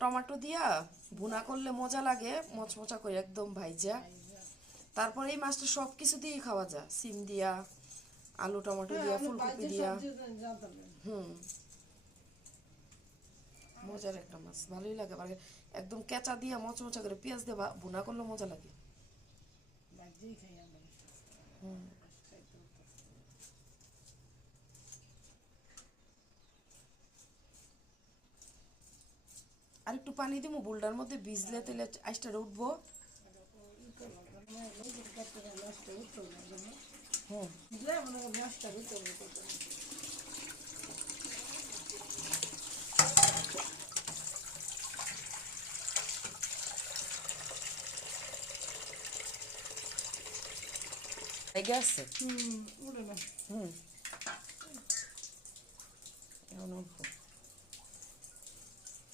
Tomato দিয়া ভুনা করলে মজা লাগে, মচমচা করে একদম ভাইজা। তারপরে এই মাছটা সব কিছু দিয়ে খাওয়া যায়, সিম দিয়া, আলু টমেটো দিয়া, ফুলকপি দিয়া। হুম, মজার একটা মাছ, ভালোই লাগে। আবার একদম কেঁচা দিয়া মচমচা করে পেঁয়াজ দিয়ে ভুনা করলে মজা লাগে। হুম, আর একটু পানি দিব বুলটার মধ্যে, ভিজলে তেলে আইসটা উঠবো। হুম, লেগে আছে। হুম,